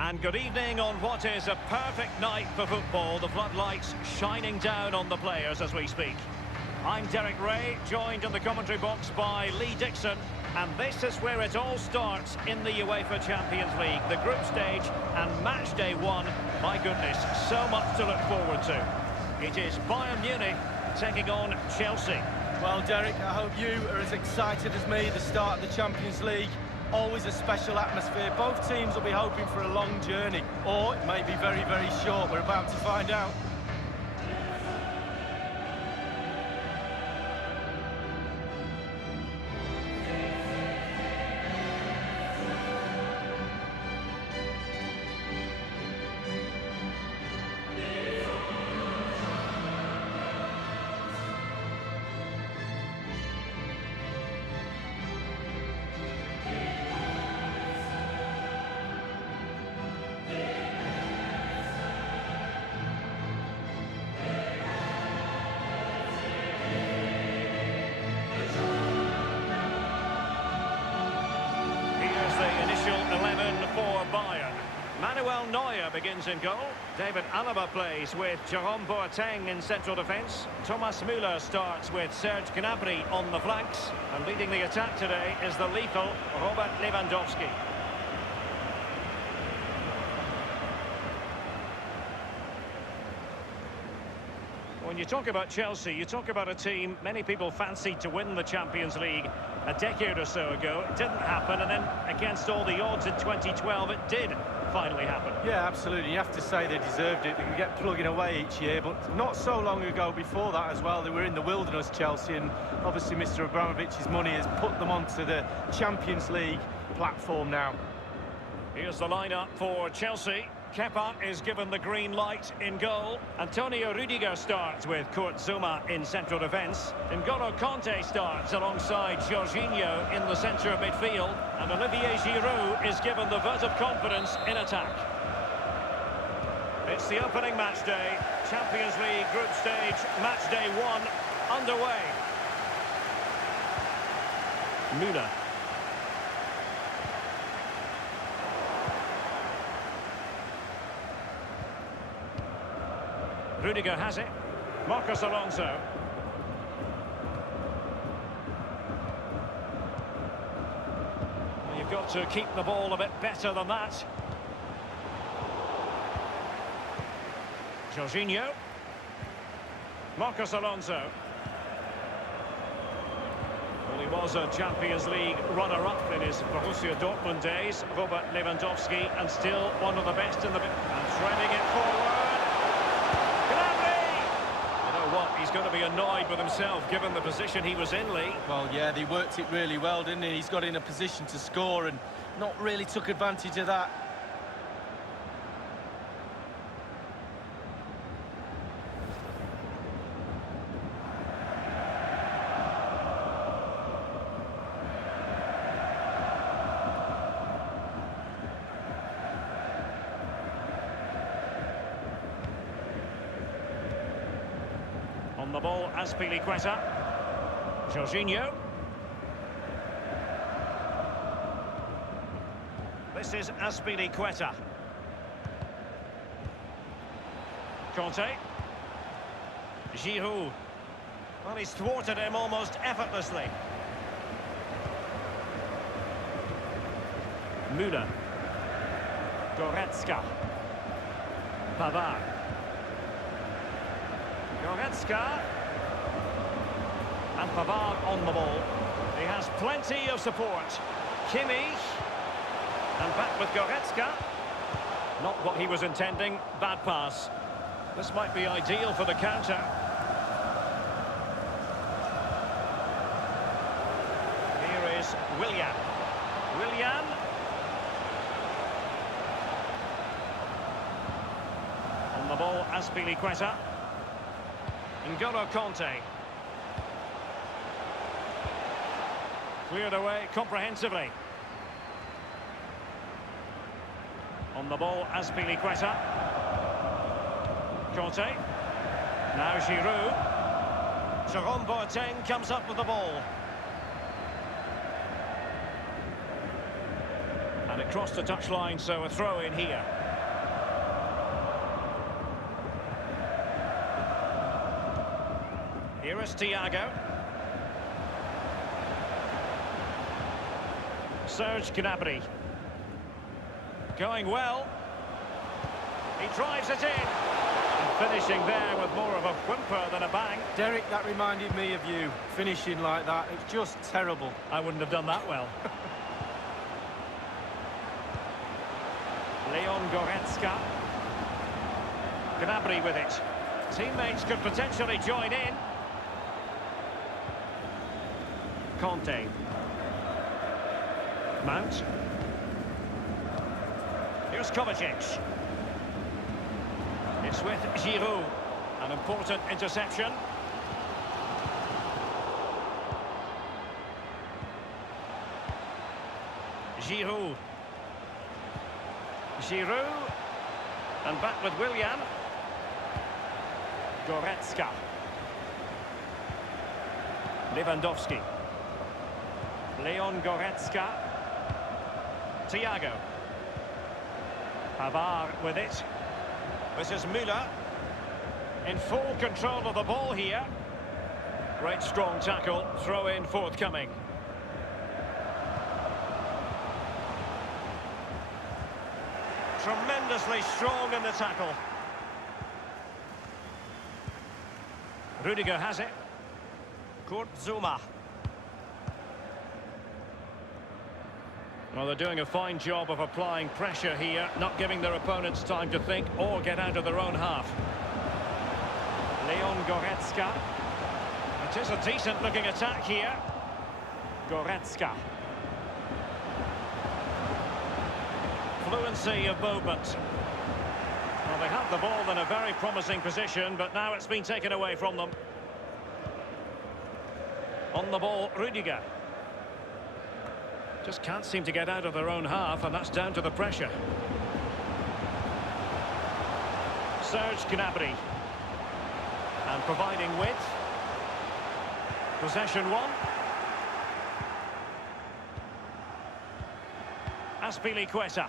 And good evening on what is a perfect night for football. The floodlights shining down on the players as we speak. I'm Derek Ray, joined in the commentary box by Lee Dixon. And this is where it all starts in the UEFA Champions League. The group stage and match day one. My goodness, so much to look forward to. It is Bayern Munich taking on Chelsea. Well, Derek, I hope you are as excited as me. The start of the Champions League, always a special atmosphere. Both teams will be hoping for a long journey, or it may be very, very short. We're about to find out. For Bayern. Manuel Neuer begins in goal. David Alaba plays with Jerome Boateng in central defence. Thomas Müller starts with Serge Gnabry on the flanks. And leading the attack today is the lethal Robert Lewandowski. When you talk about Chelsea, you talk about a team many people fancied to win the Champions League a decade or so ago. It didn't happen, and then against all the odds in 2012, it did finally happen. Yeah, absolutely. You have to say they deserved it. They can get plugging away each year, but not so long ago before that as well, they were in the wilderness, Chelsea, and obviously Mr. Abramovich's money has put them onto the Champions League platform now. Here's the lineup for Chelsea. Kepa is given the green light in goal. Antonio Rudiger starts with Kurt Zouma in central defence. N'Golo Kanté starts alongside Jorginho in the centre of midfield. And Olivier Giroud is given the vote of confidence in attack. It's the opening match day. Champions League group stage, match day one, underway. Müller. Rudiger has it. Marcos Alonso. You've got to keep the ball a bit better than that. Jorginho. Marcos Alonso. Well, he was a Champions League runner-up in his Borussia Dortmund days, Robert Lewandowski, and still one of the best in the... And threading it forward. He's going to be annoyed with himself, given the position he was in, Lee. Well, yeah, he worked it really well, didn't he? He's got in a position to score and not really took advantage of that. On the ball, Azpilicueta. Jorginho. This is Azpilicueta. Kanté. Giroud. Well, he's thwarted him almost effortlessly. Müller. Goretzka. Pavard. Goretzka. And Pavard on the ball. He has plenty of support. Kimmich. And back with Goretzka. Not what he was intending. Bad pass. This might be ideal for the counter. Here is Willian. Willian. On the ball, Azpilicueta. N'Golo Kanté. Cleared away comprehensively. On the ball, Azpilicueta. Kanté. Now Giroud. Jerome Boateng comes up with the ball. And it crossed the touchline, so a throw in here. Here is Thiago. Serge Gnabry. Going well. He drives it in. And finishing there with more of a whimper than a bang. Derek, that reminded me of you, finishing like that. It's just terrible. I wouldn't have done that well. Leon Goretzka. Gnabry with it. Teammates could potentially join in. Conte. Mount. Here's Kovacic. It's with Giroud. An important interception. Giroud. Giroud. And back with Willian. Goretzka. Lewandowski. Leon Goretzka. Thiago. Pavard with it. This is Müller. In full control of the ball here. Great strong tackle. Throw in forthcoming. Tremendously strong in the tackle. Rudiger has it. Kurt Zouma. Well, they're doing a fine job of applying pressure here, not giving their opponents time to think or get out of their own half. Leon Goretzka. It is a decent-looking attack here. Goretzka. Fluency of movement. Well, they have the ball in a very promising position, but now it's been taken away from them. On the ball, Rudiger. Just can't seem to get out of their own half, and that's down to the pressure. Serge Gnabry. And providing width. Possession one. Azpilicueta.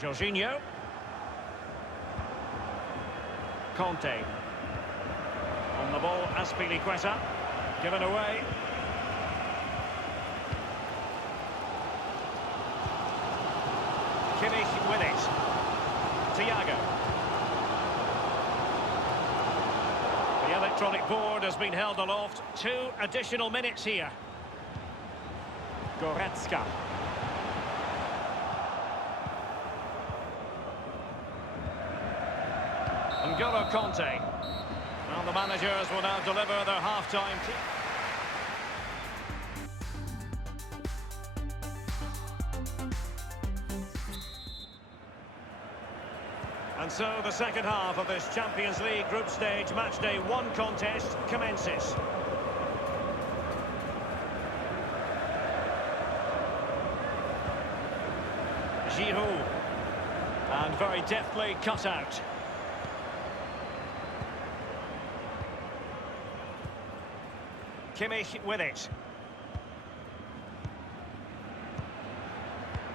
Jorginho. Conte. On the ball, Azpilicueta. Given away. Kimmich with it. Thiago. The electronic board has been held aloft. 2 additional minutes here. Goretzka. N'Golo Conte. Well, the managers will now deliver their half-time tea. And so the second half of this Champions League group stage matchday 1 contest commences. Giroud. And very deftly cut out. Kimmich with it.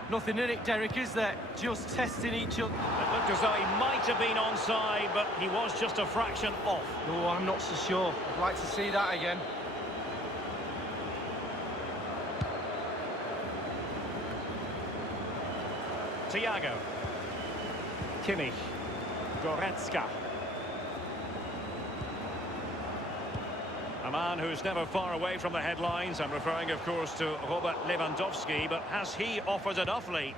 Nothing in it, Derek, is there? Just testing each other. It looked as though he might have been onside, but he was just a fraction off. Oh, I'm not so sure. I'd like to see that again. Thiago. Kimmich. Goretzka. A man who's never far away from the headlines. I'm referring, of course, to Robert Lewandowski, but has he offered enough, Lee?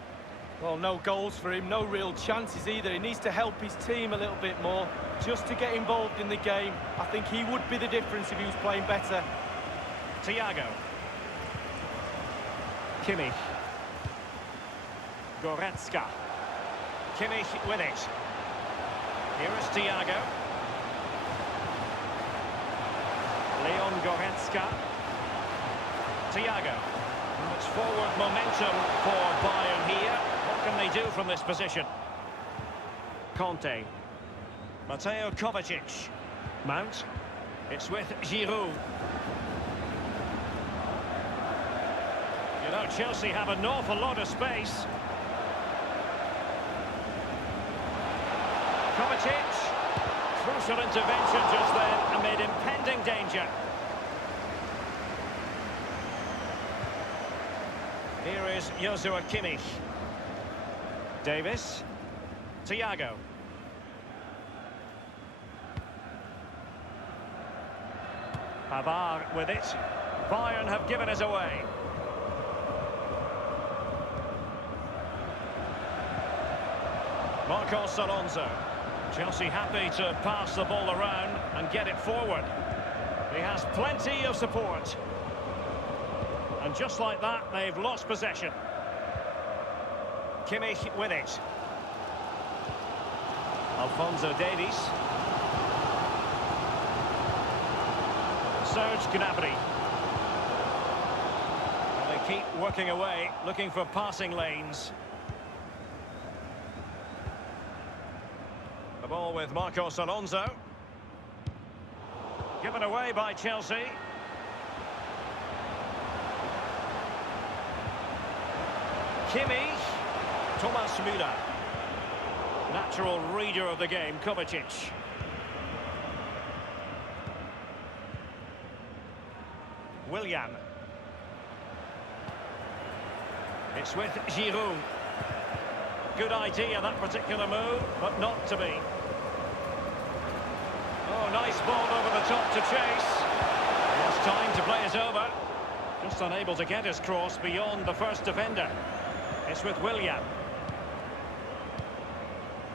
Well, no goals for him, no real chances either. He needs to help his team a little bit more, just to get involved in the game. I think he would be the difference if he was playing better. Thiago. Kimmich. Goretzka. Kimmich with it. Here is Thiago. Leon Goretzka. Thiago. And it's forward momentum for Bayern here. What can they do from this position? Conte. Mateo Kovacic. Mount. It's with Giroud. You know, Chelsea have an awful lot of space. Kovacic. Crucial intervention just then amid impending danger. Here is Joshua Kimmich. Davis. Thiago. Pavard with it. Bayern have given us away. Marcos Alonso. Chelsea happy to pass the ball around and get it forward. He has plenty of support. And just like that, they've lost possession. Kimmich with it. Alphonso Davies. Serge Gnabry. And they keep working away, looking for passing lanes. The ball with Marcos Alonso. Given away by Chelsea. Kimmich. Thomas Müller. Natural reader of the game, Kovacic. Willian. It's with Giroud. Good idea, that particular move, but not to be. Oh, nice ball over the top to chase. It's time to play it over. Just unable to get his cross beyond the first defender. It's with Willian.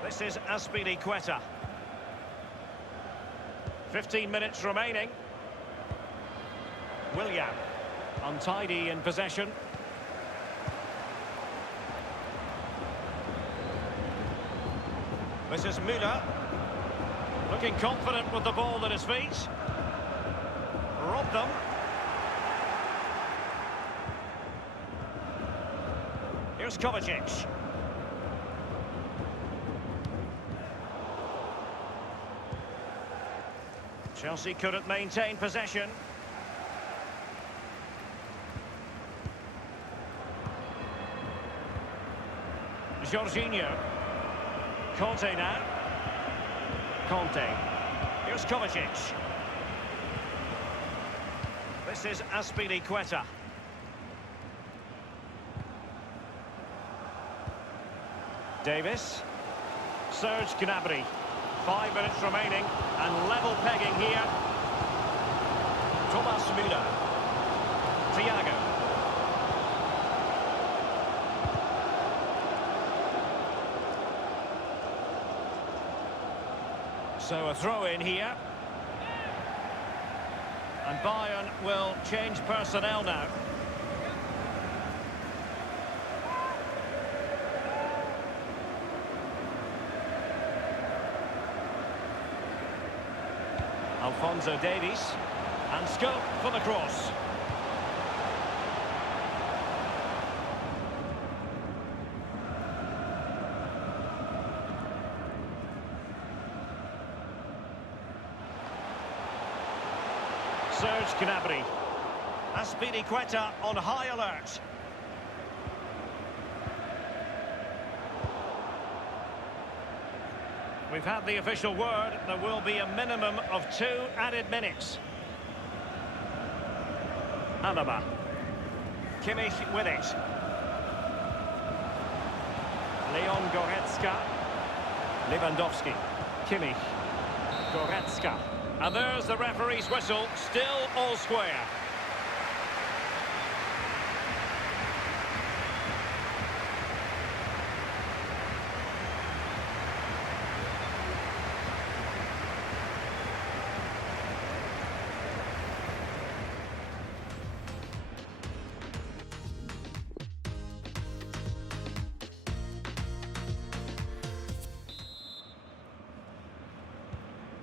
This is Azpilicueta. 15 minutes remaining. Willian. Untidy in possession. This is Müller. Looking confident with the ball at his feet. Robbed them. Here's Kovacic. Chelsea couldn't maintain possession. Jorginho. Conte now. Conte. Here's Kovacic. This is Azpilicueta. Davis. Serge Gnabry. 5 minutes remaining and level pegging here. Thomas Müller. Thiago. So a throw in here. And Bayern will change personnel now. Alphonso Davies. And scope for the cross. Serge Gnabry. Azpilicueta on high alert. We've had the official word. There will be a minimum of 2 added minutes. Alaba. Kimmich with it. Leon Goretzka. Lewandowski. Kimmich. Goretzka. And there's the referee's whistle. Still all square.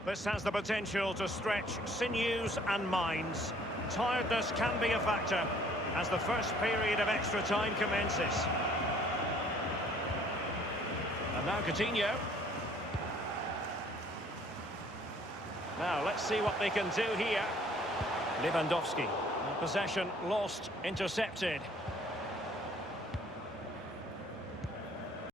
This has the potential to stretch sinews and minds. Tiredness can be a factor as the first period of extra time commences. And now Coutinho. Now let's see what they can do here. Lewandowski. Possession lost, intercepted.